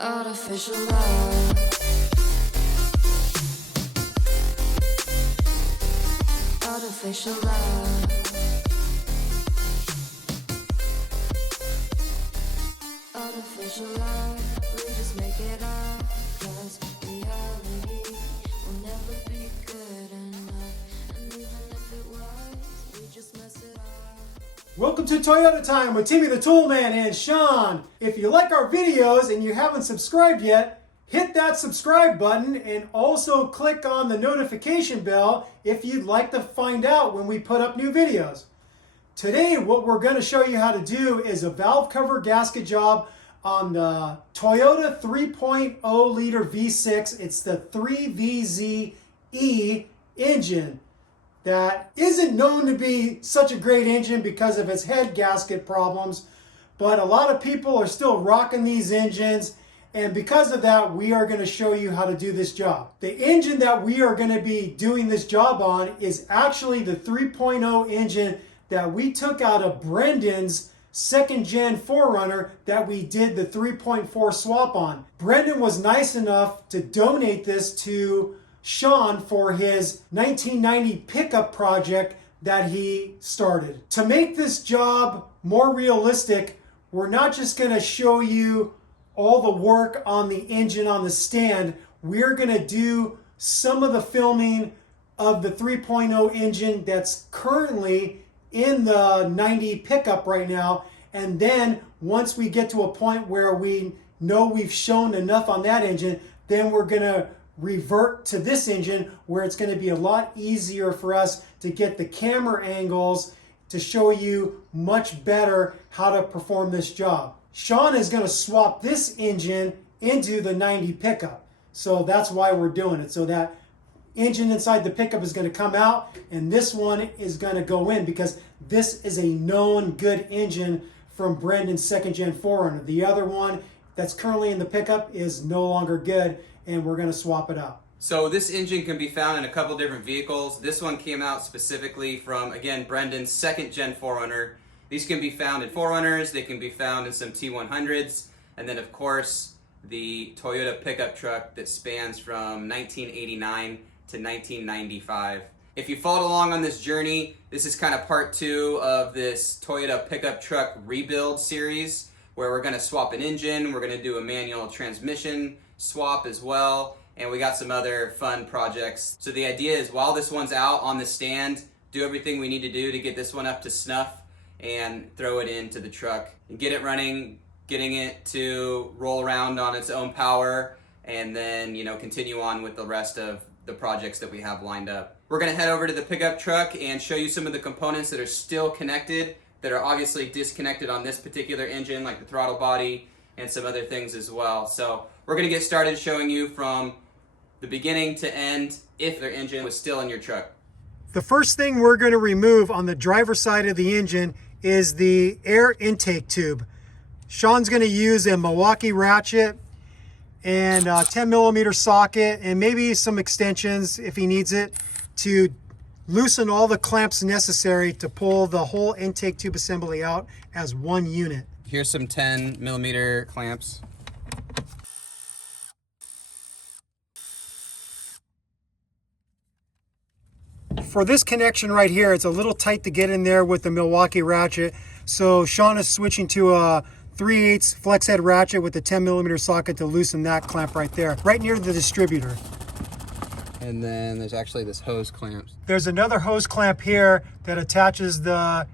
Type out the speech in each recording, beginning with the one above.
Artificial love. Artificial love. Artificial love. We just make it up, 'cause reality will never be good enough. And even if it was, we just mess it up. Welcome to Toyota Time with Timmy the Toolman and Sean. If you like our videos and you haven't subscribed yet, hit that subscribe button and also click on the notification bell if you'd like to find out when we put up new videos. Today, what we're going to show you how to do is a valve cover gasket job on the Toyota 3.0 liter V6. It's the 3VZ-E engine. That isn't known to be such a great engine because of its head gasket problems, but a lot of people are still rocking these engines, and because of that, we are going to show you how to do this job. The engine that we are going to be doing this job on is actually the 3.0 engine that we took out of Brendan's second gen 4Runner that we did the 3.4 swap on. Brendan was nice enough to donate this to Sean for his 1990 pickup project that he started. To make this job more realistic, we're not just going to show you all the work on the engine on the stand. We're going to do some of the filming of the 3.0 engine that's currently in the 90 pickup right now. And then once we get to a point where we know we've shown enough on that engine, then we're going to revert to this engine where it's going to be a lot easier for us to get the camera angles to show you much better how to perform this job. Sean is going to swap this engine into the 90 pickup. So that's why we're doing it. So that engine inside the pickup is going to come out and this one is going to go in because this is a known good engine from Brendan's second gen 4Runner. The other one that's currently in the pickup is no longer good, and we're going to swap it out. So this engine can be found in a couple different vehicles. This one came out specifically from, again, Brendan's second gen 4Runner. These can be found in 4Runners, they can be found in some T100s, and then of course the Toyota pickup truck that spans from 1989 to 1995. If you followed along on this journey, this is kind of part 2 of this Toyota pickup truck rebuild series where we're going to swap an engine, we're going to do a manual transmission swap as well, and we got some other fun projects. So the idea is while this one's out on the stand, do everything we need to do to get this one up to snuff and throw it into the truck and get it running, getting it to roll around on its own power, and then, you know, continue on with the rest of the projects that we have lined up. We're going to head over to the pickup truck and show you some of the components that are still connected, that are obviously disconnected on this particular engine, like the throttle body and some other things as well. So we're going to get started showing you from the beginning to end if their engine was still in your truck. The first thing we're going to remove on the driver's side of the engine is the air intake tube. Sean's going to use a Milwaukee ratchet and a 10 millimeter socket and maybe some extensions if he needs it to loosen all the clamps necessary to pull the whole intake tube assembly out as one unit. Here's some 10 millimeter clamps. For this connection right here, it's a little tight to get in there with the Milwaukee ratchet. So Sean is switching to a 3/8 flex head ratchet with the 10 millimeter socket to loosen that clamp right there, right near the distributor. And then there's actually this hose clamp. There's another hose clamp here that attaches the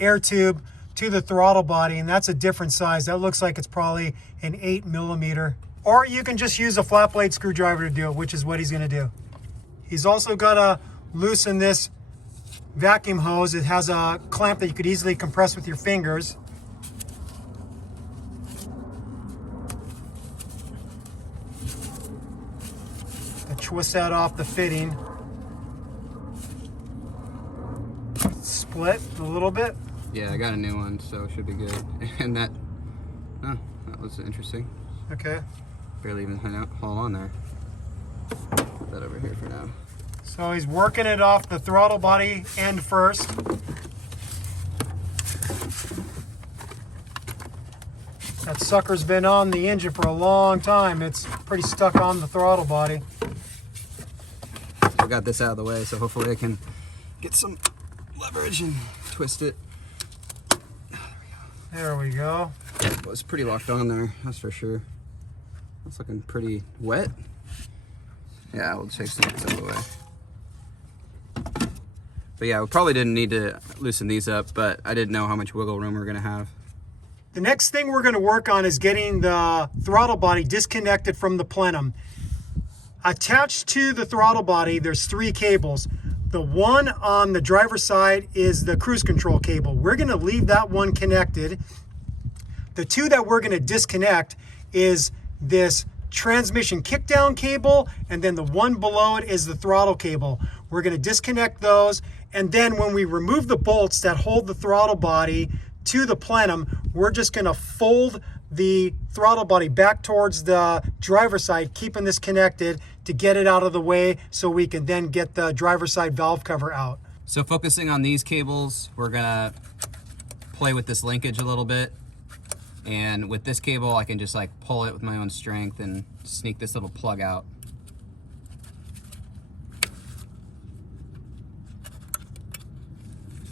air tube to the throttle body, and that's a different size. That looks like it's probably an 8 millimeter. Or you can just use a flat blade screwdriver to do it, which is what he's going to do. He's also got to loosen this vacuum hose. It has a clamp that you could easily compress with your fingers. Twist that off the fitting. Split a little bit. Yeah, I got a new one, so it should be good. And that was interesting. Okay. Barely even haul on there. Put that over here for now. So he's working it off the throttle body end first. That sucker's been on the engine for a long time. It's pretty stuck on the throttle body. I got this out of the way, so hopefully I can get some leverage and twist it. There we go. It was pretty locked on there, that's for sure. It's looking pretty wet. Yeah, we'll take some out of the way. But yeah, we probably didn't need to loosen these up, but I didn't know how much wiggle room we're gonna have. The next thing we're gonna work on is getting the throttle body disconnected from the plenum. Attached to the throttle body, there's 3 cables. The one on the driver's side is the cruise control cable. We're gonna leave that one connected. The 2 that we're gonna disconnect is this transmission kickdown cable, and then the one below it is the throttle cable. We're gonna disconnect those, and then when we remove the bolts that hold the throttle body to the plenum, we're just gonna fold the throttle body back towards the driver's side, keeping this connected to get it out of the way so we can then get the driver's side valve cover out. So focusing on these cables, we're gonna play with this linkage a little bit. And with this cable, I can just like pull it with my own strength and sneak this little plug out.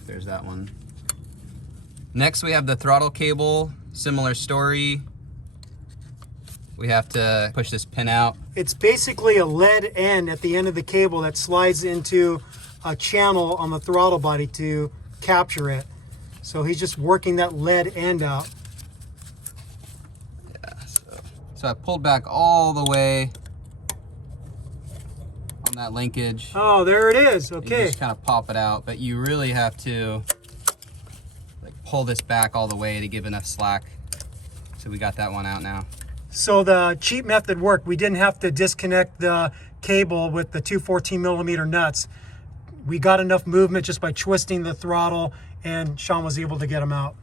There's that one. Next, we have the throttle cable. Similar story. We have to push this pin out. It's basically a lead end at the end of the cable that slides into a channel on the throttle body to capture it. So he's just working that lead end out. Yeah, so I pulled back all the way on that linkage. Oh, there it is. Okay. You just kind of pop it out, but you really have to like pull this back all the way to give enough slack. So we got that one out now. So the cheap method worked. We didn't have to disconnect the cable with the 2 14mm nuts. We got enough movement just by twisting the throttle, and Sean was able to get them out.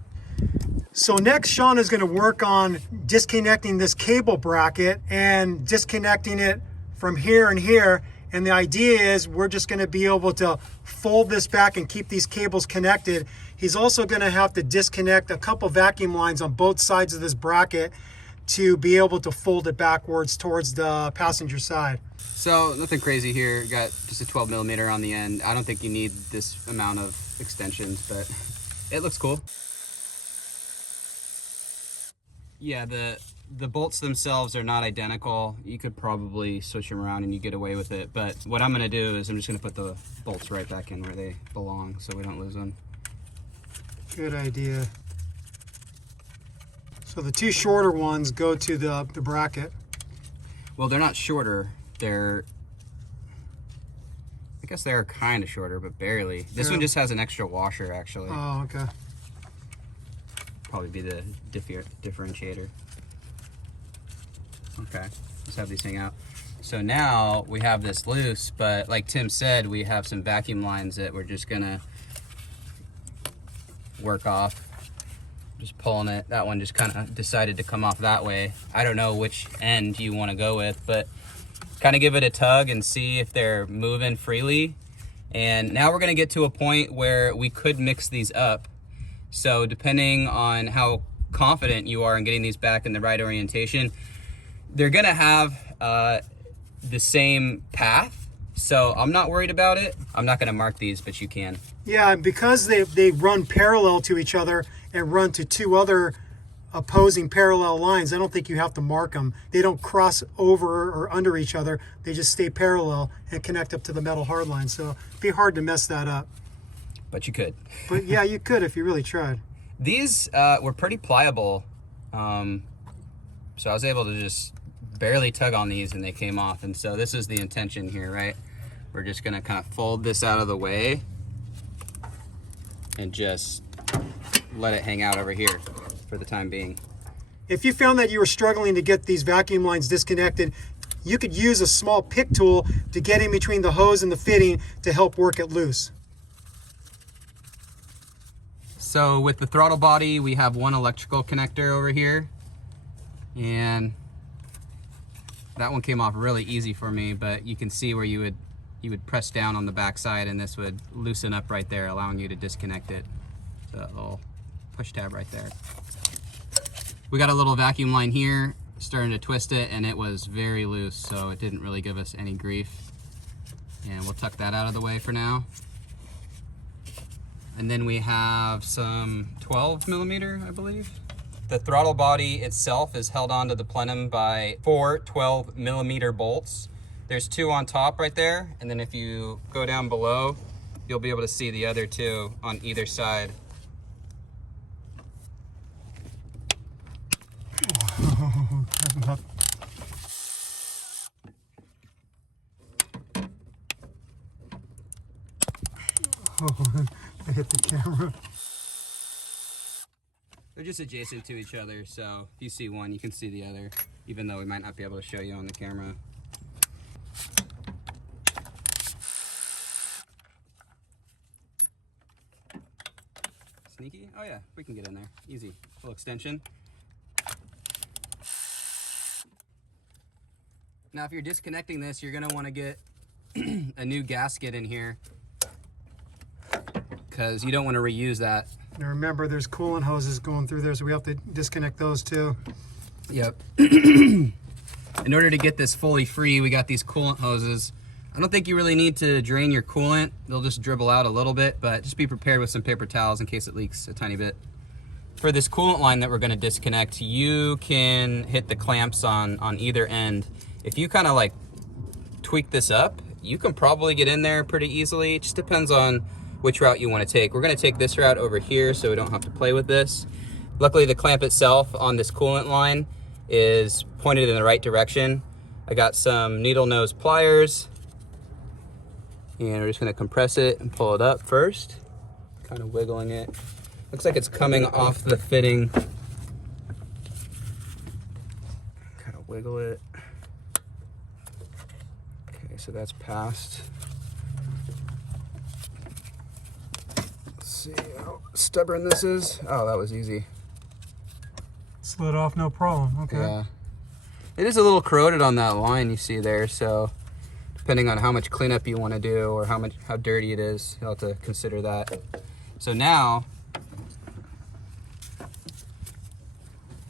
So next, Sean is going to work on disconnecting this cable bracket and disconnecting it from here and here. And the idea is we're just going to be able to fold this back and keep these cables connected. He's also going to have to disconnect a couple vacuum lines on both sides of this bracket to be able to fold it backwards towards the passenger side. So nothing crazy here. Got just a 12mm on the end. I don't think you need this amount of extensions, but it looks cool. Yeah, the bolts themselves are not identical. You could probably switch them around and you get away with it. But what I'm gonna do is I'm just gonna put the bolts right back in where they belong so we don't lose them. Good idea. So the 2 shorter ones go to the bracket. Well, they're not shorter. I guess they are kind of shorter, but barely. This one just has an extra washer, actually. Oh, okay. Probably be the differentiator. Okay, let's have these hang out. So now we have this loose, but like Tim said, we have some vacuum lines that we're just gonna work off. Just pulling it. That one just kind of decided to come off that way. I don't know which end you want to go with, but kind of give it a tug and see if they're moving freely. And now we're going to get to a point where we could mix these up. So depending on how confident you are in getting these back in the right orientation, they're going to have the same path. So I'm not worried about it. I'm not going to mark these, but you can. Yeah, because they run parallel to each other and run to 2 other opposing parallel lines, I don't think you have to mark them. They don't cross over or under each other. They just stay parallel and connect up to the metal hard line. So it'd be hard to mess that up. But you could. But yeah, you could if you really tried. These were pretty pliable. So I was able to just barely tug on these and they came off. And so this is the intention here, right? We're just gonna kind of fold this out of the way and just let it hang out over here for the time being. If you found that you were struggling to get these vacuum lines disconnected, you could use a small pick tool to get in between the hose and the fitting to help work it loose. So with the throttle body, we have one electrical connector over here, and that one came off really easy for me, but you can see where you would press down on the back side and this would loosen up right there, allowing you to disconnect it. So that little push tab right there. We got a little vacuum line here, starting to twist it, and it was very loose, so it didn't really give us any grief. And we'll tuck that out of the way for now. And then we have some 12 millimeter, I believe. The throttle body itself is held onto the plenum by 4 12 millimeter bolts. There's 2 on top right there, and then if you go down below, you'll be able to see the other 2 on either side. Oh, I hit the camera. They're just adjacent to each other, so if you see one, you can see the other, even though we might not be able to show you on the camera. Sneaky? Oh yeah, we can get in there. Easy. Full extension. Now if you're disconnecting this, you're going to want to get a new gasket in here, because you don't want to reuse that. Now remember, there's coolant hoses going through there, so we have to disconnect those too. Yep. In order to get this fully free, we got these coolant hoses. I don't think you really need to drain your coolant. They'll just dribble out a little bit, but just be prepared with some paper towels in case it leaks a tiny bit. For this coolant line that we're going to disconnect, you can hit the clamps on either end. If you kind of like tweak this up, you can probably get in there pretty easily. It just depends on which route you want to take. We're going to take this route over here so we don't have to play with this. Luckily, the clamp itself on this coolant line is pointed in the right direction. I got some needle nose pliers, and we're just going to compress it and pull it up first, kind of wiggling it. Looks like it's coming off the fitting. Kind of wiggle it. Okay, so that's passed. See how stubborn this is. Oh, that was easy. Slid off, no problem. Okay. Yeah. It is a little corroded on that line you see there, so depending on how much cleanup you want to do or how dirty it is, you'll have to consider that. So now,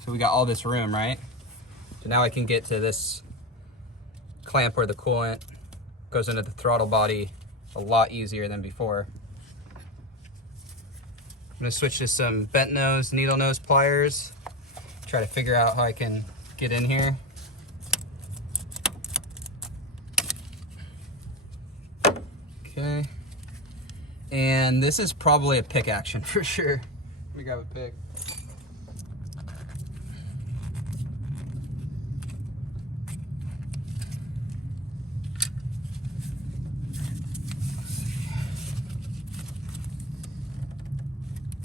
we got all this room, right? So now I can get to this clamp where the coolant goes into the throttle body a lot easier than before. I'm gonna switch to some bent nose, needle nose pliers. Try to figure out how I can get in here. Okay. And this is probably a pick action for sure. Let me grab a pick.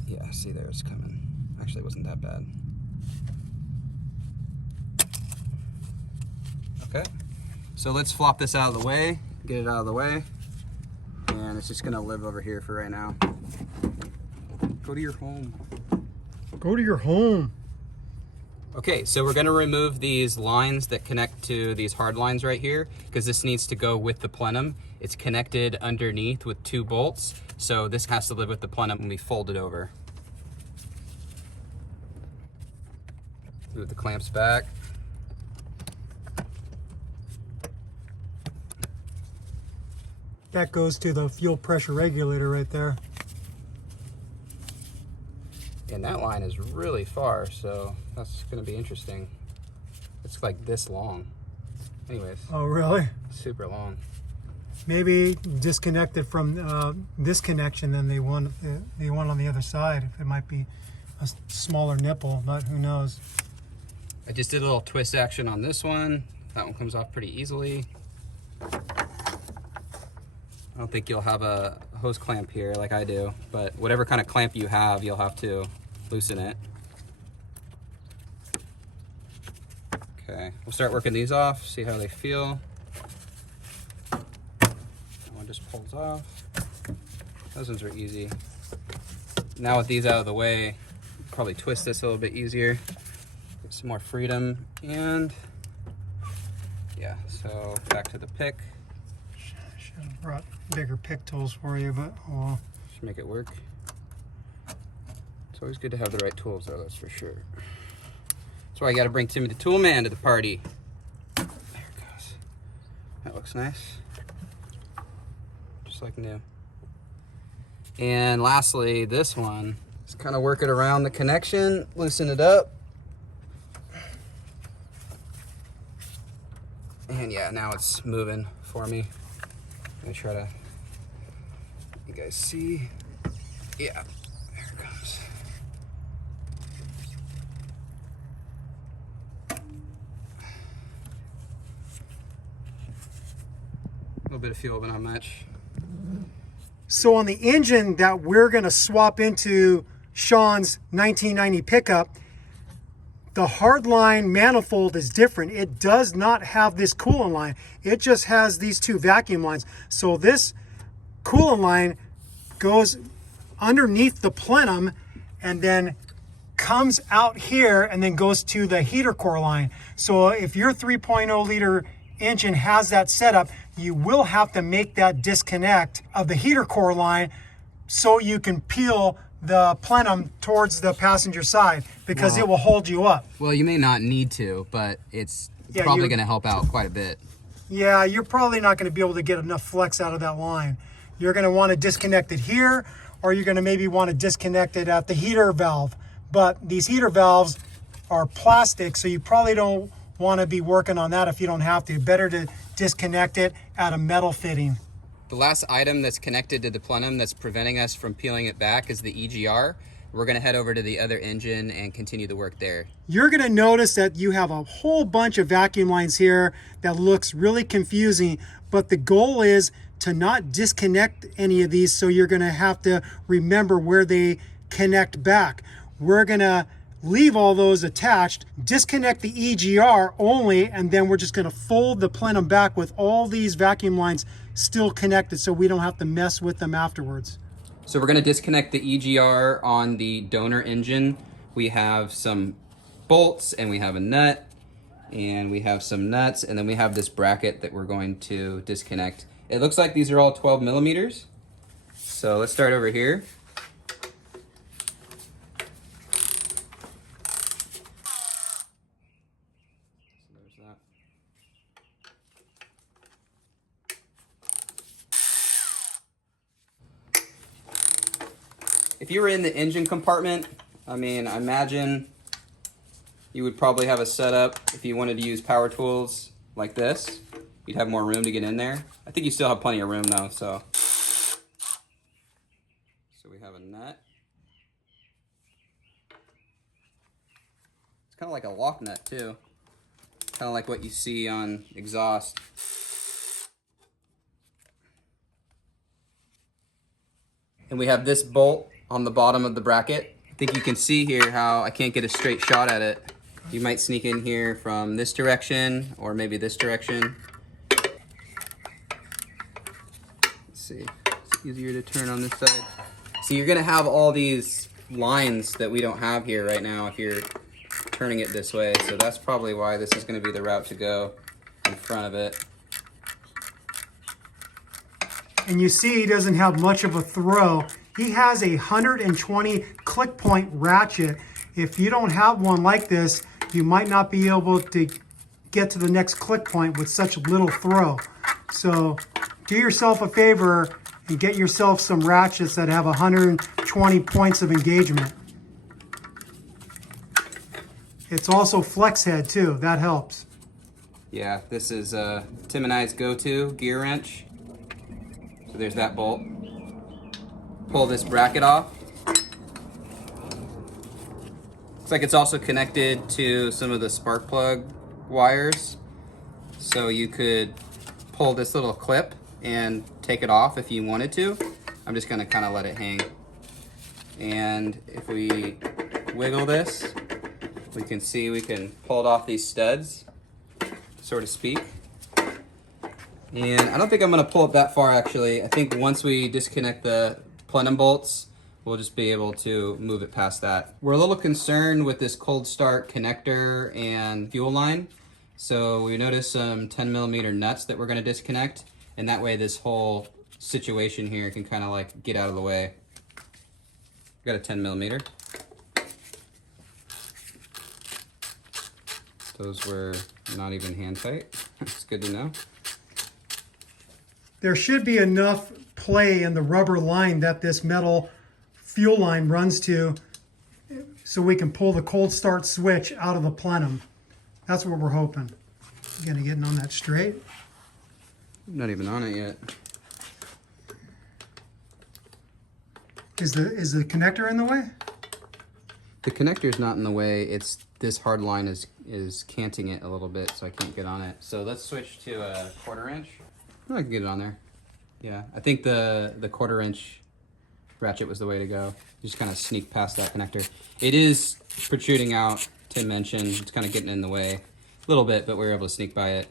Yeah, see there, it's coming. Actually, it wasn't that bad. Okay, so let's flop this out of the way, get it out of the way, and it's just gonna live over here for right now. Go to your home. Go to your home. Okay, so we're gonna remove these lines that connect to these hard lines right here, because this needs to go with the plenum. It's connected underneath with 2 bolts, so this has to live with the plenum when we fold it over. Move the clamps back. That goes to the fuel pressure regulator right there. And that line is really far, so that's gonna be interesting. It's like this long. Anyways. Oh, really? Super long. Maybe disconnected from this connection than they want on the other side. If it might be a smaller nipple, but who knows? I just did a little twist action on this one. That one comes off pretty easily. I don't think you'll have a hose clamp here like I do, but whatever kind of clamp you have, you'll have to loosen it. Okay, we'll start working these off, see how they feel. That one just pulls off. Those ones are easy. Now with these out of the way, probably twist this a little bit easier. Get some more freedom, and yeah, so back to the pick. Should have brought bigger pick tools for you, but oh well. Should make it work. It's always good to have the right tools though, that's for sure. That's why I got to bring Timmy the Toolman to the party. There it goes. That looks nice. Just like new. And lastly, this one. Just kind of work it around the connection, loosen it up. And yeah, now it's moving for me. I'm gonna try to, you guys see? Yeah, there it comes. A little bit of fuel, but not much. So on the engine that we're going to swap into Sean's 1990 pickup, the hardline manifold is different. It does not have this coolant line. It just has these two vacuum lines. So this coolant line goes underneath the plenum and then comes out here and then goes to the heater core line. So if your 3.0 liter engine has that setup, you will have to make that disconnect of the heater core line so you can peel the plenum towards the passenger side, because it will hold you up. Well, you may not need to, but it's probably going to help out quite a bit. Yeah, you're probably not going to be able to get enough flex out of that line. You're going to want to disconnect it here, or you're going to maybe want to disconnect it at the heater valve. But these heater valves are plastic, so you probably don't want to be working on that if you don't have to. Better to disconnect it at a metal fitting. The last item that's connected to the plenum that's preventing us from peeling it back is the EGR. We're going to head over to the other engine and continue the work there. You're going to notice that you have a whole bunch of vacuum lines here that looks really confusing, but the goal is to not disconnect any of these, so you're going to have to remember where they connect back. We're going to leave all those attached, disconnect the EGR only, and then we're just going to fold the plenum back with all these vacuum lines still connected, so we don't have to mess with them afterwards. So we're going to disconnect the EGR on the donor engine. We have some bolts and we have a nut and we have some nuts, and then we have this bracket that we're going to disconnect. It looks like these are all 12 millimeters. So let's start over here. If you were in the engine compartment, I mean, I imagine you would probably have a setup if you wanted to use power tools like this. You'd have more room to get in there. I think you still have plenty of room though, so. So we have a nut. It's kind of like a lock nut too. Kind of like what you see on exhaust. And we have this bolt on the bottom of the bracket. I think you can see here how I can't get a straight shot at it. You might sneak in here from this direction or maybe this direction. Let's see, it's easier to turn on this side. So you're gonna have all these lines that we don't have here right now if you're turning it this way. So that's probably why this is gonna be the route to go in front of it. And you see he doesn't have much of a throw. He has a 120 click point ratchet. If you don't have one like this, you might not be able to get to the next click point with such little throw. So do yourself a favor and get yourself some ratchets that have 120 points of engagement. It's also flex head too, that helps. Yeah, this is Tim and I's go-to gear wrench. So there's that bolt. Pull this bracket off. Looks like it's also connected to some of the spark plug wires. So you could pull this little clip and take it off if you wanted to. I'm just gonna kind of let it hang. And if we wiggle this, we can see we can pull it off these studs, so to speak. And I don't think I'm gonna pull it that far actually. I think once we disconnect the plenum bolts, we'll just be able to move it past that. We're a little concerned with this cold start connector and fuel line. So we noticed some 10 millimeter nuts that we're gonna disconnect, and that way this whole situation here can kind of like get out of the way. Got a 10 millimeter. Those were not even hand tight. It's good to know. There should be enough play in the rubber line that this metal fuel line runs to so we can pull the cold start switch out of the plenum. That's what we're hoping. Again, getting on that straight. I'm not even on it yet. Is the connector in the way? The connector's not in the way. It's this hard line is canting it a little bit, so I can't get on it. So let's switch to a 1/4 inch. Oh, I can get it on there. Yeah, I think the 1/4 inch ratchet was the way to go. Just kind of sneak past that connector. It is protruding out. Tim mentioned it's kind of getting in the way a little bit, but we were able to sneak by it.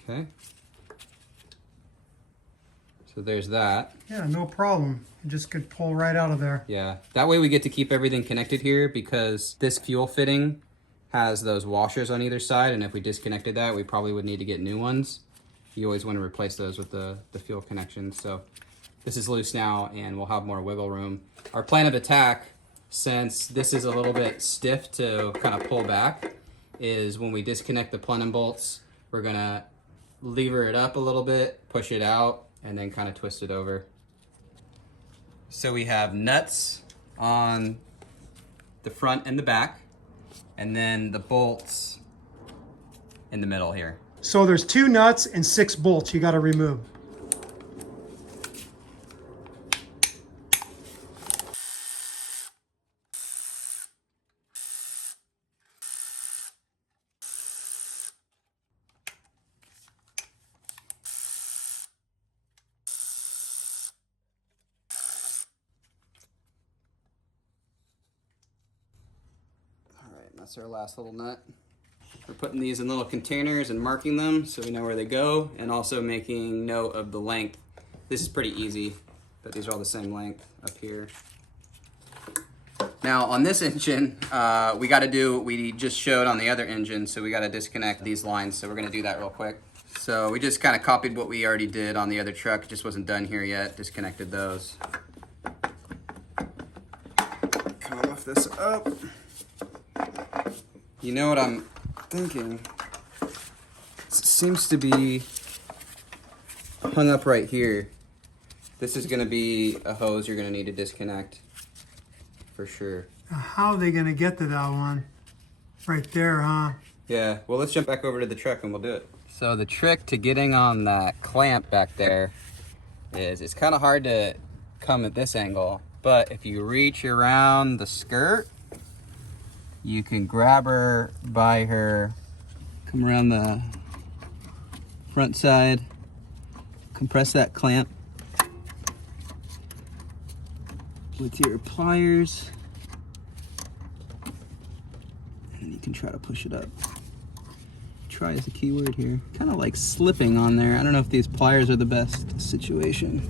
Okay. So there's that. Yeah, no problem. You just could pull right out of there. Yeah, that way we get to keep everything connected here because this fuel fitting has those washers on either side, and if we disconnected that, we probably would need to get new ones. You always want to replace those with the fuel connections. So this is loose now, and we'll have more wiggle room. Our plan of attack, since this is a little bit stiff to kind of pull back, is when we disconnect the plenum bolts, we're gonna lever it up a little bit, push it out, and then kind of twist it over. So we have nuts on the front and the back, and then the bolts in the middle here. So there's 2 nuts and 6 bolts you got to remove. That's our last little nut. We're putting these in little containers and marking them so we know where they go, and also making note of the length. This is pretty easy, but these are all the same length up here. Now on this engine, we got to do what we just showed on the other engine, so we got to disconnect these lines, so we're going to do that real quick. So we just kind of copied what we already did on the other truck, it just wasn't done here yet, disconnected those. Kind of lift this up. You know what I'm thinking? It seems to be hung up right here. This is going to be a hose you're going to need to disconnect for sure. How are they going to get to that one? Right there, huh? Yeah, well, let's jump back over to the truck and we'll do it. So the trick to getting on that clamp back there is it's kind of hard to come at this angle, but if you reach around the skirt, you can grab her by her, come around the front side, compress that clamp with your pliers, and you can try to push it up. Try is the key word here. Kind of like slipping on there. I don't know if these pliers are the best situation.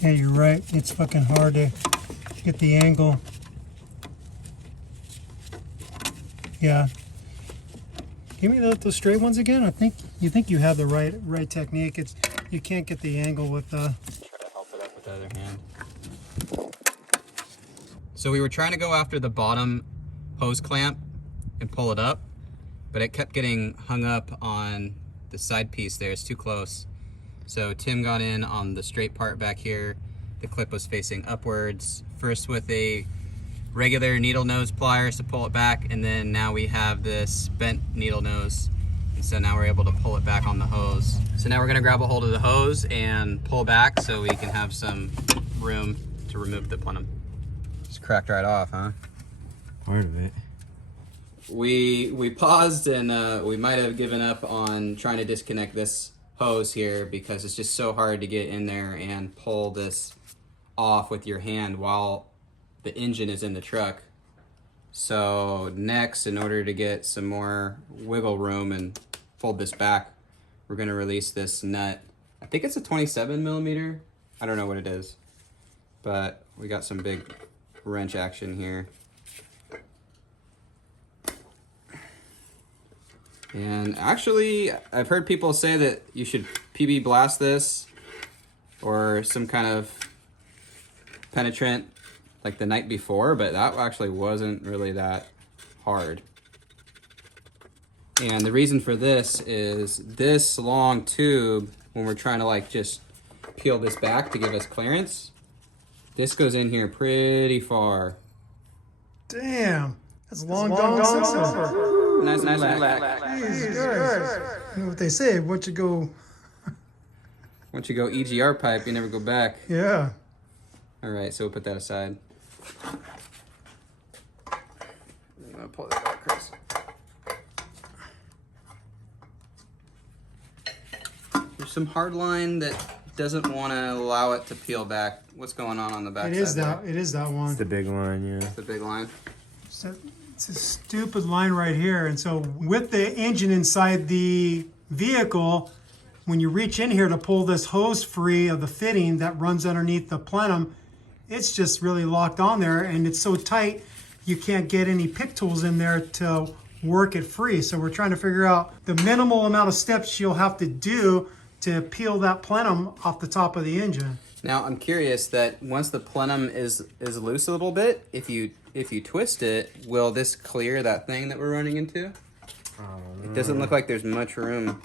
Yeah, you're right. It's fucking hard to get the angle. Yeah. Give me those straight ones again. I think you have the right technique. It's you can't get the angle with the. Try to help it up with the other hand. So we were trying to go after the bottom hose clamp and pull it up, but it kept getting hung up on the side piece there. It's too close. So Tim got in on the straight part back here. The clip was facing upwards, first with a regular needle nose pliers to pull it back, and then now we have this bent needle nose. And so now we're able to pull it back on the hose. So now we're gonna grab a hold of the hose and pull back so we can have some room to remove the plenum. Just cracked right off, huh? Part of it. We paused and we might have given up on trying to disconnect this hose here because it's just so hard to get in there and pull this off with your hand while the engine is in the truck. So next, in order to get some more wiggle room and fold this back, we're going to release this nut. I think it's a 27 millimeter. I don't know what it is, but we got some big wrench action here. And actually, I've heard people say that you should PB blast this or some kind of penetrant like the night before, but that actually wasn't really that hard. And the reason for this is this long tube, when we're trying to like just peel this back to give us clearance, this goes in here pretty far. Damn, that's a long gone. Nice Jeez, guys. You know what they say, once you go EGR pipe, you never go back. Yeah. All right, so we'll put that aside. You want to pull that back, Chris? There's some hard line that doesn't want to allow it to peel back. What's going on the back It side is that. there? It is that one. It's the big line, yeah. It's the big line. It's a stupid line right here. And so with the engine inside the vehicle, when you reach in here to pull this hose free of the fitting that runs underneath the plenum, it's just really locked on there, and it's so tight you can't get any pick tools in there to work it free. So we're trying to figure out the minimal amount of steps you'll have to do to peel that plenum off the top of the engine. Now I'm curious that once the plenum is loose a little bit, if you twist it, will this clear that thing that we're running into? It doesn't look like there's much room.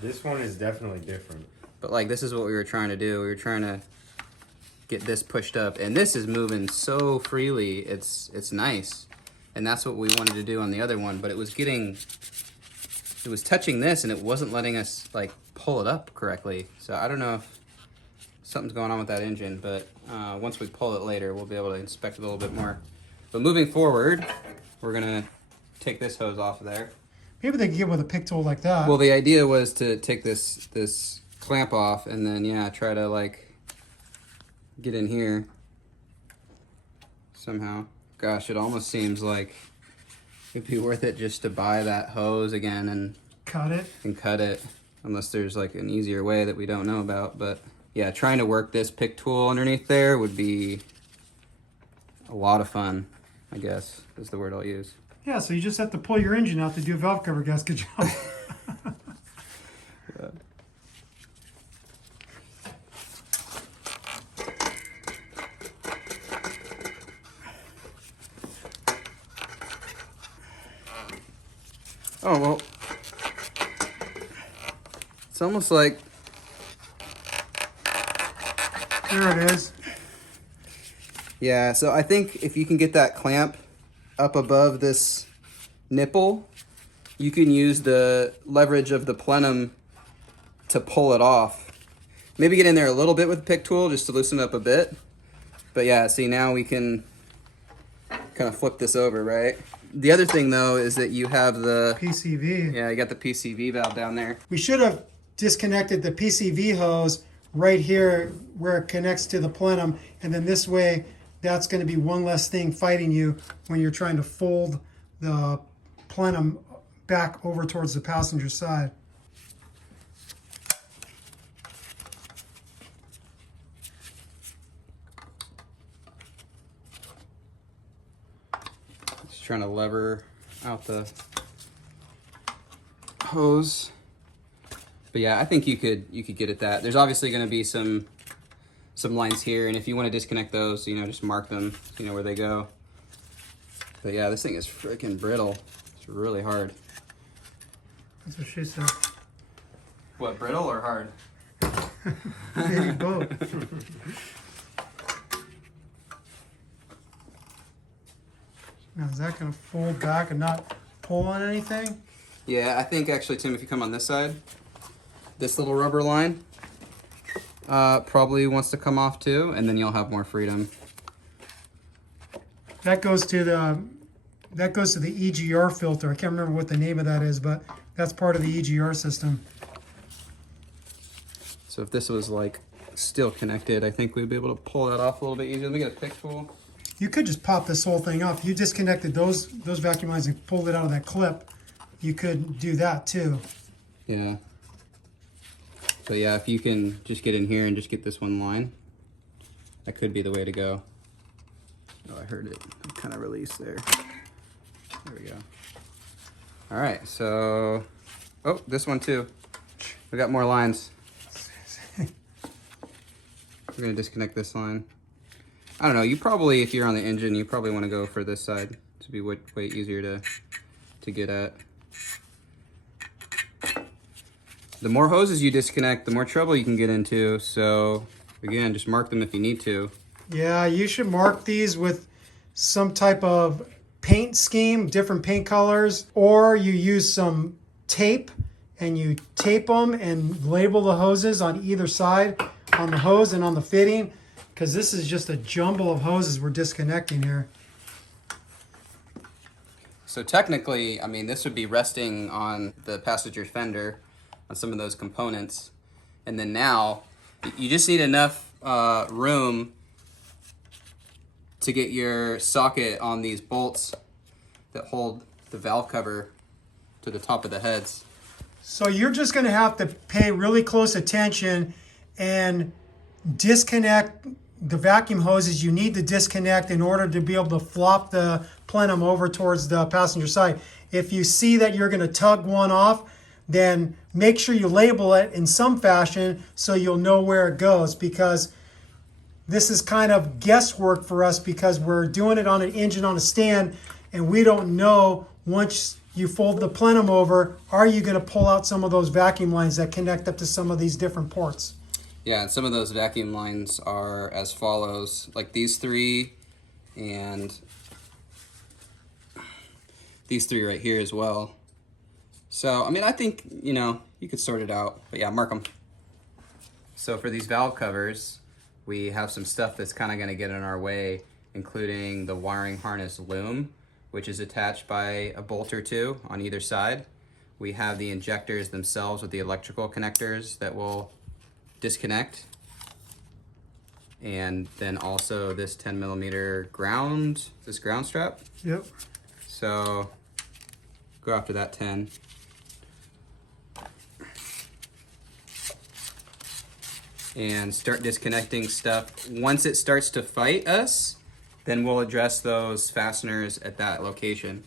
This one is definitely different. But like this is what we were trying to do. We were trying to get this pushed up, and this is moving so freely. It's nice, and that's what we wanted to do on the other one. But it was touching this, and it wasn't letting us like pull it up correctly. So I don't know if something's going on with that engine, but once we pull it later, we'll be able to inspect it a little bit more. But moving forward, we're gonna take this hose off of there. Maybe they could get with a pick tool like that. Well, the idea was to take this clamp off and then, yeah, try to like get in here somehow. Gosh, it almost seems like it'd be worth it just to buy that hose again and cut it, unless there's like an easier way that we don't know about. But yeah, trying to work this pick tool underneath there would be a lot of fun, I guess is the word I'll use. Yeah, so you just have to pull your engine out to do a valve cover gasket job. Yeah. Oh, well, it's almost like, There it is. yeah, so I think if you can get that clamp up above this nipple, you can use the leverage of the plenum to pull it off. Maybe get in there a little bit with the pick tool just to loosen it up a bit. But yeah, see, now we can kind of flip this over, right? The other thing though is that you have the PCV. Yeah, you got the PCV valve down there. We should have disconnected the PCV hose right here where it connects to the plenum, and then this way that's going to be one less thing fighting you when you're trying to fold the plenum back over towards the passenger side. Just trying to lever out the hose. But yeah, I think you could get at that. There's obviously going to be some lines here, and if you want to disconnect those, just mark them, so you know where they go. But yeah, this thing is freaking brittle. It's really hard. That's what she said. What, brittle or hard? Maybe both. Now, is that going to fold back and not pull on anything? Yeah, I think actually, Tim, if you come on this side, this little rubber line probably wants to come off too, and then you'll have more freedom. That goes to the EGR filter. I can't remember what the name of that is, but that's part of the EGR system. So if this was like still connected, I think we'd be able to pull that off a little bit easier. Let me get a pick tool. You could just pop this whole thing off. You disconnected those vacuum lines and pulled it out of that clip. You could do that too. Yeah. So yeah, if you can just get in here and just get this one line, that could be the way to go. Oh, I heard it kind of release there. There we go. All right, so, oh, this one too. We got more lines. We're gonna disconnect this line. I don't know, you probably, if you're on the engine, you probably want to go for this side to be way easier to get at. The more hoses you disconnect, the more trouble you can get into. So again, just mark them if you need to. Yeah, you should mark these with some type of paint scheme, different paint colors, or you use some tape and you tape them and label the hoses on either side, on the hose and on the fitting, because this is just a jumble of hoses we're disconnecting here. So technically, I mean, this would be resting on the passenger fender on some of those components. And then now, you just need enough room to get your socket on these bolts that hold the valve cover to the top of the heads. So you're just going to have to pay really close attention and disconnect the vacuum hoses you need to disconnect in order to be able to flop the plenum over towards the passenger side. If you see that you're going to tug one off, then make sure you label it in some fashion so you'll know where it goes, because this is kind of guesswork for us because we're doing it on an engine on a stand and we don't know, once you fold the plenum over, are you going to pull out some of those vacuum lines that connect up to some of these different ports? Yeah, and some of those vacuum lines are as follows, like these three and these three right here as well. So, I mean, I think, you know, you could sort it out, but yeah, mark them. So for these valve covers, we have some stuff that's kind of going to get in our way, including the wiring harness loom, which is attached by a bolt or two on either side. We have the injectors themselves with the electrical connectors that will disconnect. And then also this 10mm ground strap. Yep. So go after that 10. And start disconnecting stuff. Once it starts to fight us, then we'll address those fasteners at that location.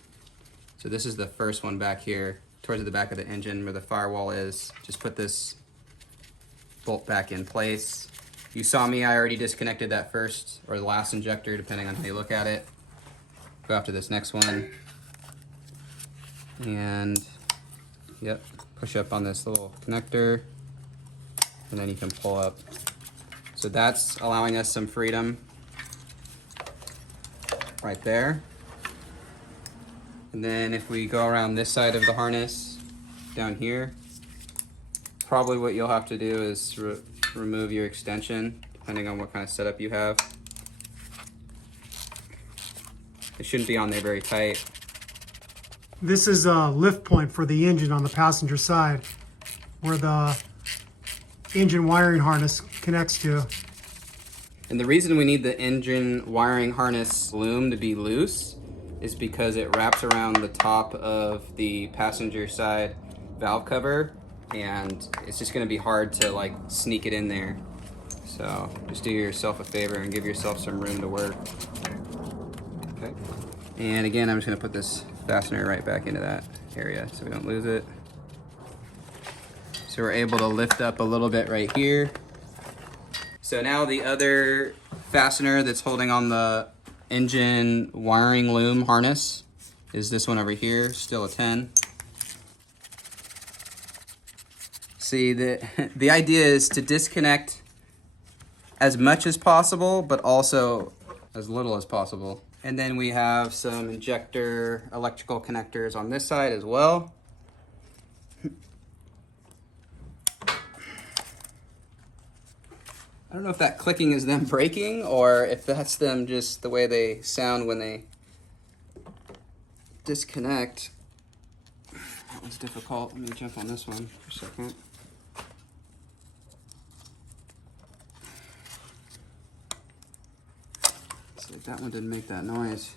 So this is the first one back here, towards the back of the engine where the firewall is. Just put this bolt back in place. You saw me, I already disconnected that first, or the last injector, depending on how you look at it. Go after this next one. And, yep, push up on this little connector, and then you can pull up. So that's allowing us some freedom right there. And then if we go around this side of the harness, down here, probably what you'll have to do is remove your extension, depending on what kind of setup you have. It shouldn't be on there very tight. This is a lift point for the engine on the passenger side, where the engine wiring harness connects to. And the reason we need the engine wiring harness loom to be loose is because it wraps around the top of the passenger side valve cover, and it's just going to be hard to like sneak it in there. So just do yourself a favor and give yourself some room to work. Okay. And again, I'm just going to put this fastener right back into that area so we don't lose it. So we're able to lift up a little bit right here. So now the other fastener that's holding on the engine wiring loom harness is this one over here, still a 10. See, the idea is to disconnect as much as possible, but also as little as possible. And then we have some injector electrical connectors on this side as well. I don't know if that clicking is them breaking or if that's them just the way they sound when they disconnect. That one's difficult. Let me jump on this one for a second. See if that one didn't make that noise.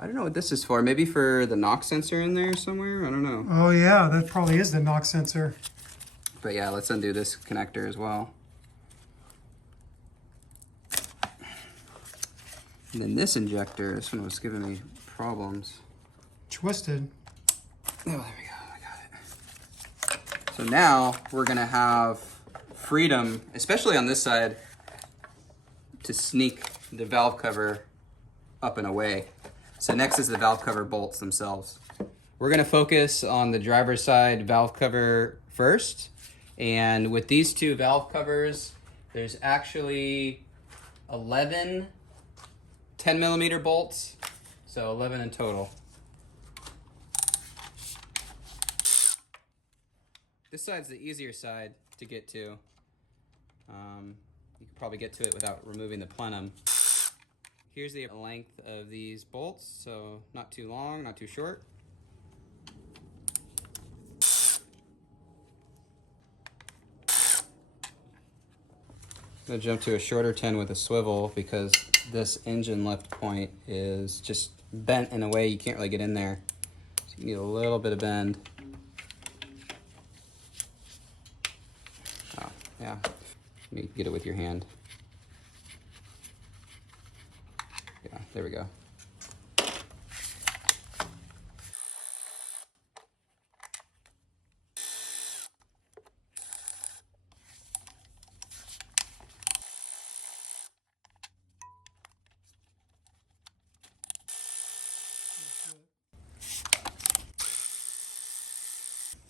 I don't know what this is for. Maybe for the knock sensor in there somewhere? I don't know. Oh yeah, that probably is the knock sensor. But yeah, let's undo this connector as well. And then this injector, this one was giving me problems. Twisted. Oh, there we go, I got it. So now we're gonna have freedom, especially on this side, to sneak the valve cover up and away. So next is the valve cover bolts themselves. We're gonna focus on the driver's side valve cover first. And with these two valve covers, there's actually 11 10mm bolts, so 11 in total. This side's the easier side to get to. You can probably get to it without removing the plenum. Here's the length of these bolts, so not too long, not too short. I'm gonna jump to a shorter 10 with a swivel because this engine lift point is just bent in a way you can't really get in there. So you need a little bit of bend. Oh, yeah. You can get it with your hand. Yeah, there we go.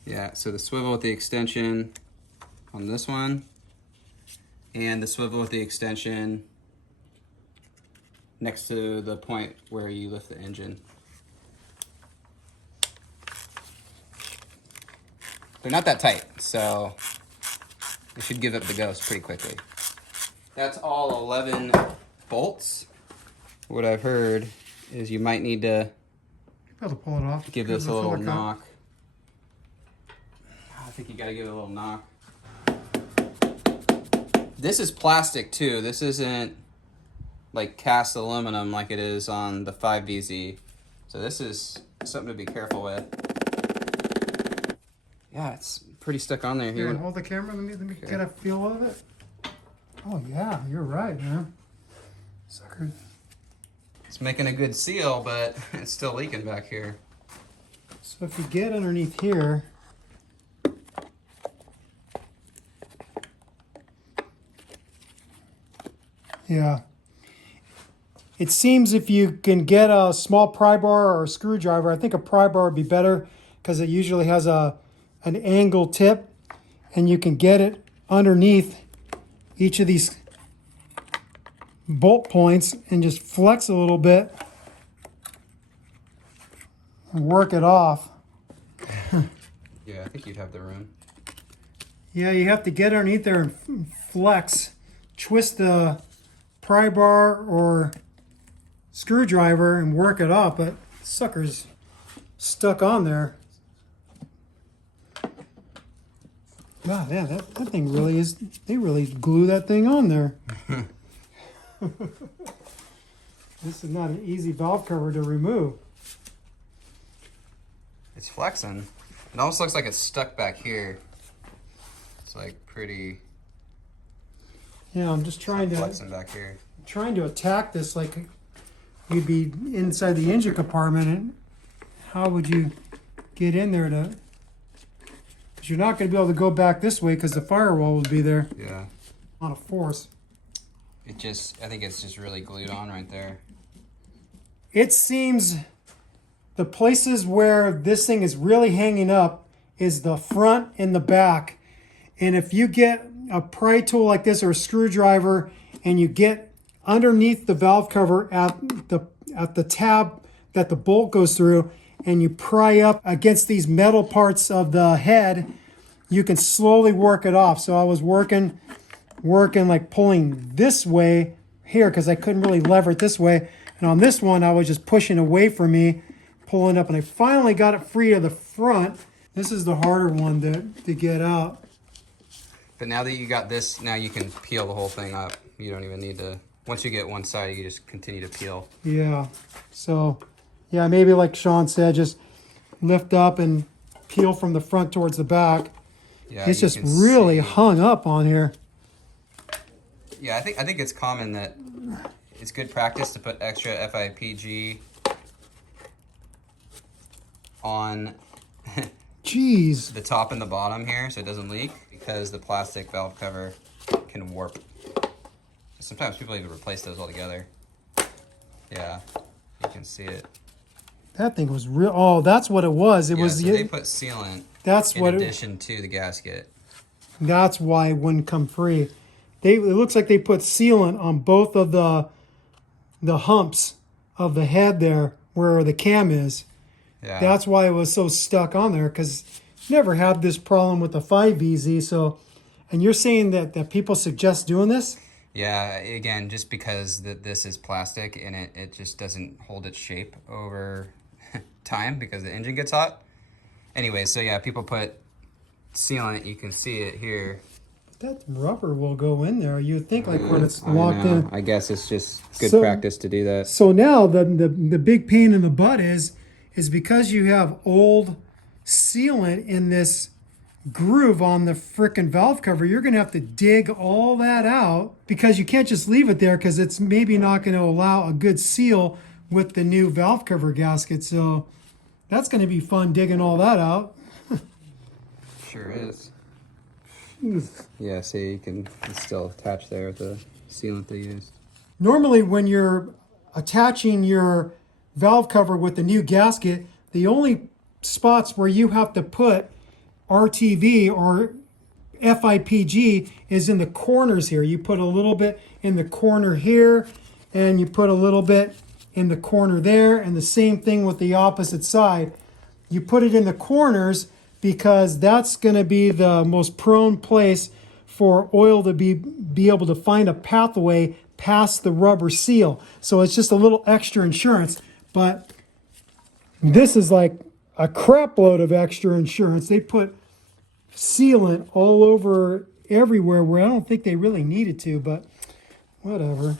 Yeah, so the swivel with the extension on this one, and the swivel with the extension next to the point where you lift the engine. They're not that tight, so you should give up the ghost pretty quickly. That's all 11 bolts. What I've heard is you might need to Be able to pull it off. give this a little knock. I think you gotta give it a little knock. This is plastic too. This isn't like cast aluminum like it is on the 5VZ. So this is something to be careful with. Yeah, it's pretty stuck on there Here, here. hold the camera. Let me get a feel of it. Oh yeah, you're right, man. Sucker. It's making a good seal, but it's still leaking back here. So if you get underneath here, yeah. It seems if you can get a small pry bar or a screwdriver, I think a pry bar would be better because it usually has an angle tip, and you can get it underneath each of these bolt points and just flex a little bit and work it off. Yeah, I think you'd have the room. Yeah, you have to get underneath there and flex, twist the pry bar or screwdriver and work it off, but sucker's stuck on there. God, yeah, that thing really is, they really glue that thing on there. This is not an easy valve cover to remove. It's flexing. It almost looks like it's stuck back here. It's like pretty Yeah, I'm just trying flexing back here. to attack this like you'd be inside the engine compartment, and how would you get in there to, because you're not going to be able to go back this way because the firewall would be there. Yeah. On a force. It just, I think it's just really glued on right there. It seems the places where this thing is really hanging up is the front and the back. And if you get a pry tool like this or a screwdriver and you get underneath the valve cover at the tab that the bolt goes through and you pry up against these metal parts of the head, you can slowly work it off. So I was working like pulling this way here because I couldn't really lever it this way. And on this one, I was just pushing away from me, pulling up, and I finally got it free to the front. This is the harder one to get out. But now that you got this, now you can peel the whole thing up. You don't even need to, once you get one side, you just continue to peel. Yeah. So, yeah, maybe like Sean said, just lift up and peel from the front towards the back. Yeah, It's just really hung up on here. Yeah, I think it's common that it's good practice to put extra FIPG on Jeez. the top and the bottom here so it doesn't leak, because the plastic valve cover can warp. Sometimes people even replace those altogether. Yeah, you can see it. That thing was real. Oh, that's what it was. It Yeah, was so the. they put sealant That's in what. addition to the gasket. That's why it wouldn't come free. It looks like they put sealant on both of the humps of the head there where the cam is. Yeah. That's why it was so stuck on there, because never had this problem with the 5VZ. So, and you're saying that people suggest doing this? Yeah, again, just because this is plastic and it just doesn't hold its shape over time because the engine gets hot. Anyway, so yeah, people put sealant. You can see it here. That rubber will go in there. You'd think like when it's locked in. I guess it's just good So- practice to do that. So now the big pain in the butt is because you have old sealant in this groove on the frickin' valve cover, you're going to have to dig all that out, because you can't just leave it there, because it's maybe not going to allow a good seal with the new valve cover gasket. So that's going to be fun digging all that out. Sure is. Yeah, see, you can it's still attach there with the sealant they used. Normally when you're attaching your valve cover with the new gasket, the only spots where you have to put RTV or FIPG is in the corners here. You put a little bit in the corner here, and you put a little bit in the corner there, and the same thing with the opposite side. You put it in the corners because that's going to be the most prone place for oil to be able to find a pathway past the rubber seal. So it's just a little extra insurance, but this is like a crap load of extra insurance. They put sealant all over everywhere where I don't think they really needed to, but whatever.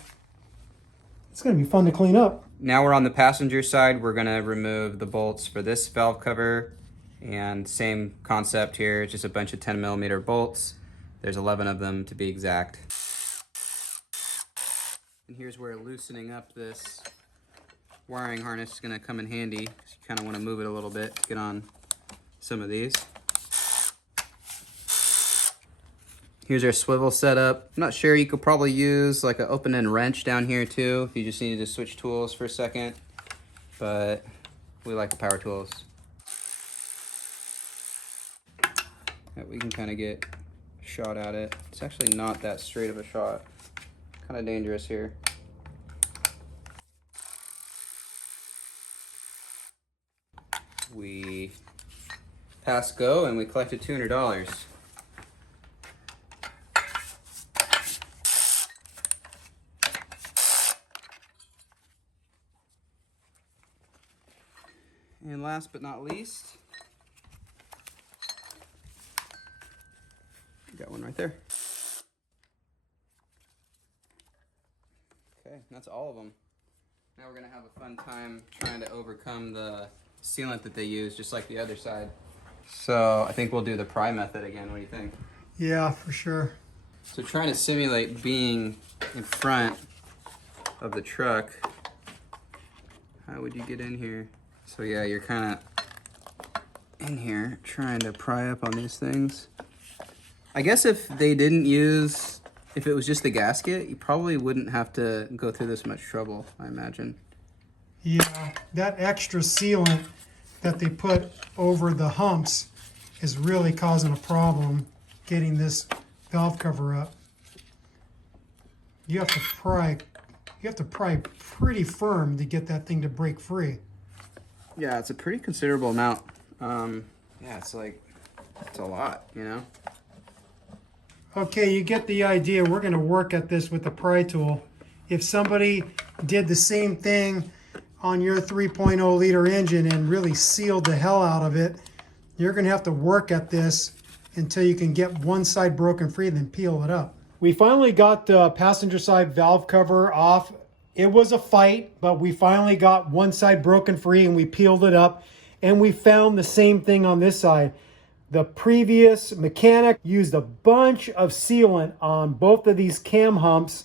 It's going to be fun to clean up. Now we're on the passenger side. We're going to remove the bolts for this valve cover, and same concept here, just a bunch of 10mm bolts. There's 11 of them to be exact. And here's where loosening up this wiring harness is going to come in handy. You kind of want to move it a little bit to get on some of these. Here's our swivel setup. I'm not sure, you could probably use like an open-end wrench down here too if you just needed to switch tools for a second, but we like the power tools. We can kind of get a shot at it. It's actually not that straight of a shot. Kind of dangerous here. We pass go and we collected $200. And last but not least, got one right there. Okay, that's all of them. Now we're gonna have a fun time trying to overcome the sealant that they use, just like the other side. So I think we'll do the pry method again. What do you think? Yeah, for sure. So trying to simulate being in front of the truck, how would you get in here? So yeah, you're kind of in here trying to pry up on these things. I guess if they didn't use, if it was just the gasket, you probably wouldn't have to go through this much trouble, I imagine. Yeah, that extra sealant that they put over the humps is really causing a problem getting this valve cover up. You have to pry pretty firm to get that thing to break free. Yeah, it's a pretty considerable amount. Yeah, it's a lot, you know? Okay, you get the idea. We're going to work at this with the pry tool. If somebody did the same thing on your 3.0 liter engine and really sealed the hell out of it, you're going to have to work at this until you can get one side broken free and then peel it up. We finally got the passenger side valve cover off. It was a fight, but we finally got one side broken free and we peeled it up, and we found the same thing on this side. The previous mechanic used a bunch of sealant on both of these cam humps,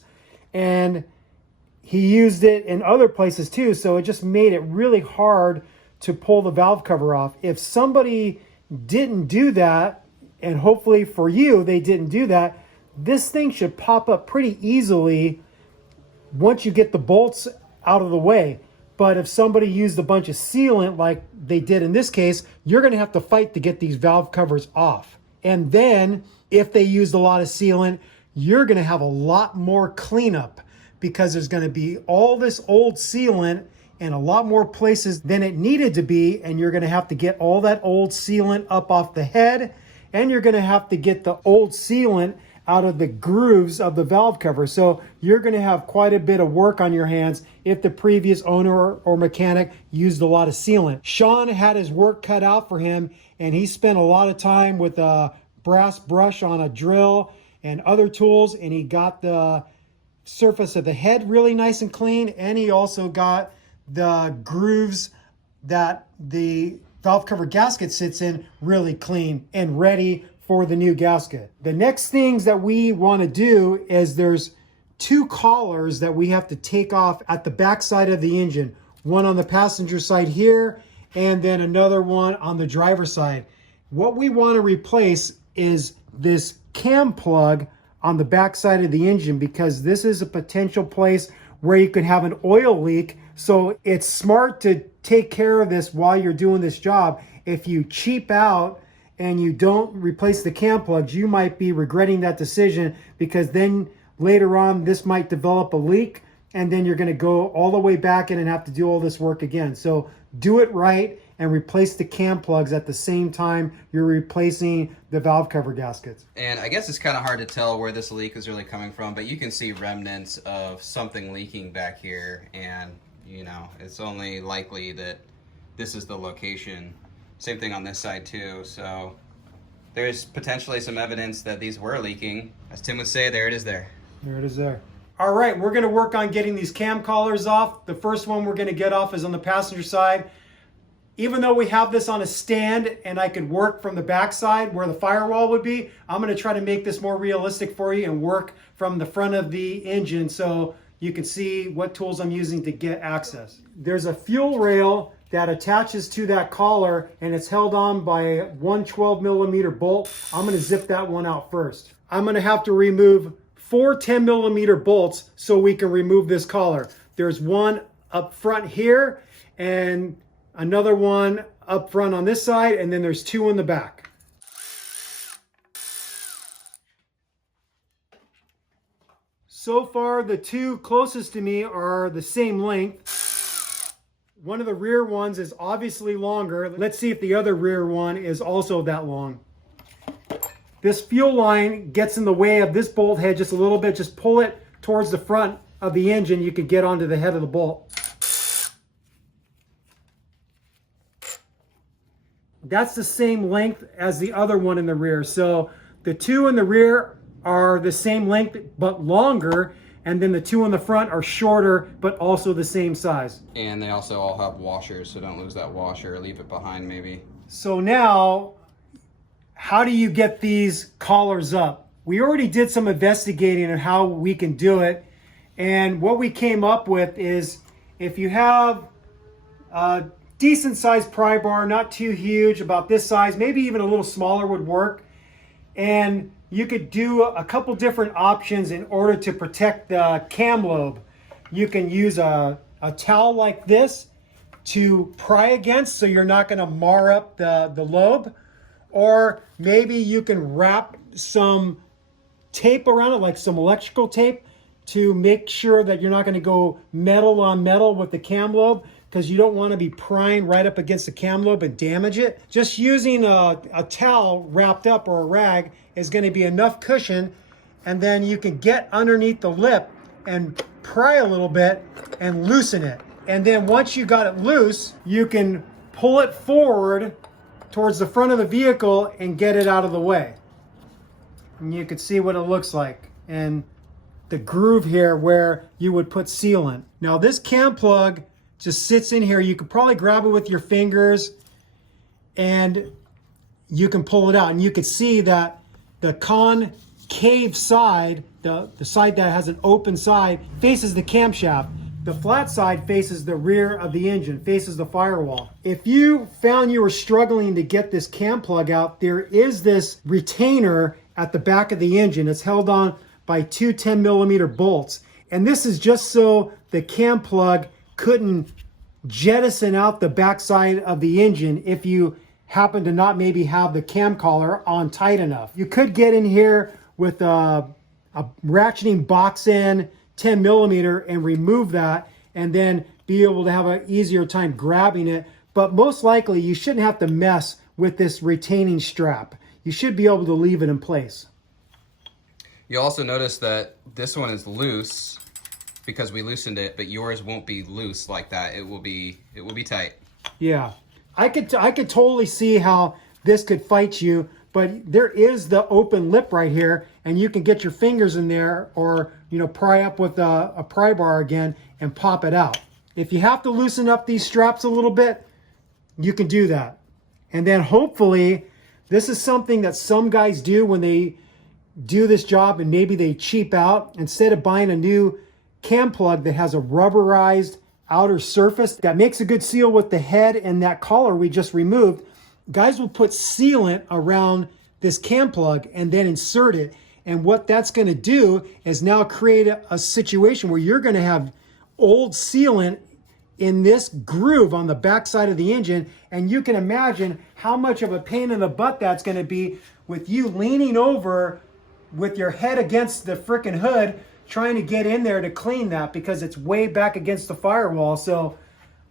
and he used it in other places too, so it just made it really hard to pull the valve cover off. If somebody didn't do that, and hopefully for you they didn't do that, this thing should pop up pretty easily once you get the bolts out of the way. But if somebody used a bunch of sealant like they did in this case, you're going to have to fight to get these valve covers off. And then if they used a lot of sealant, you're going to have a lot more cleanup because there's going to be all this old sealant in a lot more places than it needed to be. And you're going to have to get all that old sealant up off the head. And you're going to have to get the old sealant out of the grooves of the valve cover. So you're going to have quite a bit of work on your hands if the previous owner or mechanic used a lot of sealant. Sean had his work cut out for him, and he spent a lot of time with a brass brush on a drill and other tools, and he got the surface of the head really nice and clean, and he also got the grooves that the valve cover gasket sits in really clean and ready for the new gasket. The next things that we want to do is there's two collars that we have to take off at the back side of the engine. One on the passenger side here, and then another one on the driver's side. What we want to replace is this cam plug on the back side of the engine, because this is a potential place where you could have an oil leak. So it's smart to take care of this while you're doing this job. If you cheap out and you don't replace the cam plugs, you might be regretting that decision, because then later on this might develop a leak, and then you're going to go all the way back in and have to do all this work again. So do it right and replace the cam plugs at the same time you're replacing the valve cover gaskets. And I guess it's kind of hard to tell where this leak is really coming from, but you can see remnants of something leaking back here, and you know, it's only likely that this is the location. Same thing on this side too. So there's potentially some evidence that these were leaking. As Tim would say, there it is there. There it is there. All right, we're going to work on getting these cam collars off. The first one we're going to get off is on the passenger side. Even though we have this on a stand and I could work from the back side where the firewall would be, I'm going to try to make this more realistic for you and work from the front of the engine so you can see what tools I'm using to get access. There's a fuel rail that attaches to that collar, and it's held on by one 12mm bolt. I'm going to zip that one out first. I'm going to have to remove 4 10mm bolts so we can remove this collar. There's one up front here and another one up front on this side, and then there's 2 in the back. So far, the 2 closest to me are the same length. One of the rear ones is obviously longer. Let's see if the other rear one is also that long. This fuel line gets in the way of this bolt head just a little bit. Just pull it towards the front of the engine. You can get onto the head of the bolt. That's the same length as the other one in the rear. So the 2 in the rear are the same length but longer, and then the 2 in the front are shorter but also the same size. And they also all have washers, so don't lose that washer or leave it behind maybe. So now, how do you get these collars up? We already did some investigating on how we can do it, and what we came up with is if you have a decent sized pry bar, not too huge, about this size, maybe even a little smaller would work, and you could do a couple different options in order to protect the cam lobe. You can use a towel like this to pry against so you're not going to mar up the lobe. Or maybe you can wrap some tape around it, like some electrical tape, to make sure that you're not going to go metal on metal with the cam lobe, because you don't want to be prying right up against the cam lobe and damage it. Just using a towel wrapped up or a rag is going to be enough cushion, and then you can get underneath the lip and pry a little bit and loosen it. And then once you got it loose, you can pull it forward towards the front of the vehicle and get it out of the way. And you can see what it looks like, and the groove here where you would put sealant. Now this cam plug just sits in here. You could probably grab it with your fingers and you can pull it out, and you can see that the concave side, the side that has an open side, faces the camshaft. The flat side faces the rear of the engine, faces the firewall. If you found you were struggling to get this cam plug out, there is this retainer at the back of the engine. It's held on by 2 10mm bolts. And this is just so the cam plug couldn't jettison out the backside of the engine if you happen to not maybe have the cam collar on tight enough. You could get in here with a ratcheting box end 10 millimeter and remove that and then be able to have an easier time grabbing it. But most likely you shouldn't have to mess with this retaining strap. You should be able to leave it in place. You also notice that this one is loose because we loosened it, but yours won't be loose like that. It will be tight. Yeah, I could totally see how this could fight you, but there is the open lip right here, and you can get your fingers in there, or pry up with a pry bar again and pop it out. If you have to loosen up these straps a little bit, you can do that. And then hopefully, this is something that some guys do when they do this job and maybe they cheap out. Instead of buying a new cam plug that has a rubberized outer surface that makes a good seal with the head and that collar we just removed, guys will put sealant around this cam plug and then insert it. And what that's going to do is now create a situation where you're going to have old sealant in this groove on the backside of the engine, and you can imagine how much of a pain in the butt that's going to be with you leaning over with your head against the frickin' hood trying to get in there to clean that because it's way back against the firewall. So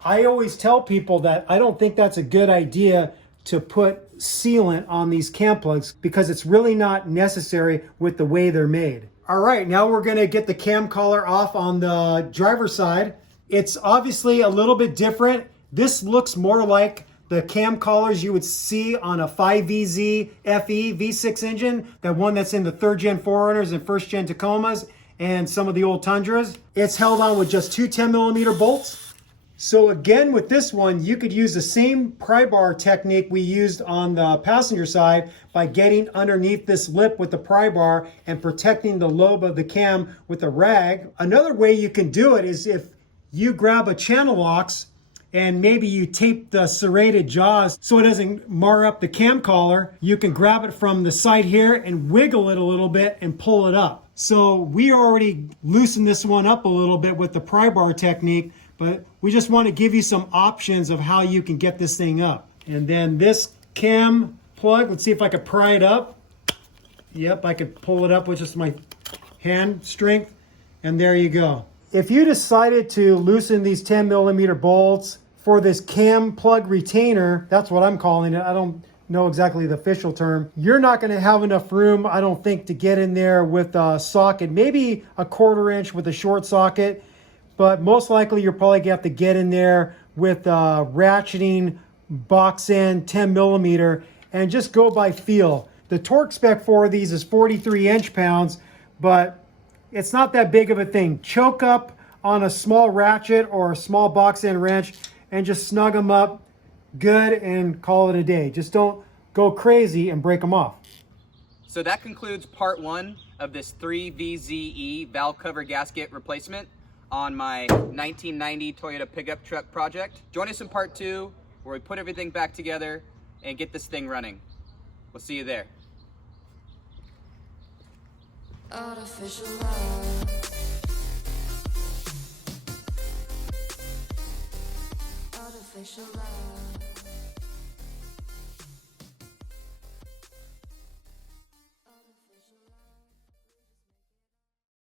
I always tell people that I don't think that's a good idea to put sealant on these cam plugs because it's really not necessary with the way they're made. All right, now we're going to get the cam collar off on the driver's side. It's obviously a little bit different. This looks more like the cam collars you would see on a 3VZ-E V6 engine, the one that's in the 3rd gen 4Runners and 1st gen Tacomas and some of the old Tundras. It's held on with just two 10 millimeter bolts. So again, with this one, you could use the same pry bar technique we used on the passenger side by getting underneath this lip with the pry bar and protecting the lobe of the cam with a rag. Another way you can do it is if you grab a channel locks and maybe you tape the serrated jaws so it doesn't mar up the cam collar, you can grab it from the side here and wiggle it a little bit and pull it up. So we already loosened this one up a little bit with the pry bar technique, but we just want to give you some options of how you can get this thing up. And then this cam plug, let's see if I could pry it up. Yep, I could pull it up with just my hand strength, and there you go. If you decided to loosen these 10 millimeter bolts for this cam plug retainer, that's what I'm calling it. I don't know exactly the official term. You're not going to have enough room, I don't think, to get in there with a socket, maybe a 1/4 inch with a short socket, but most likely you're probably going to have to get in there with a ratcheting box end 10 millimeter and just go by feel. The torque spec for these is 43 inch-pounds, but it's not that big of a thing. Choke up on a small ratchet or a small box end wrench and just snug them up good and call it a day. Just don't go crazy and break them off. So that concludes part 1 of this 3VZ-E valve cover gasket replacement on my 1990 Toyota pickup truck project. Join us in part 2 where we put everything back together and get this thing running. We'll see you there. Artificial love. Artificial love.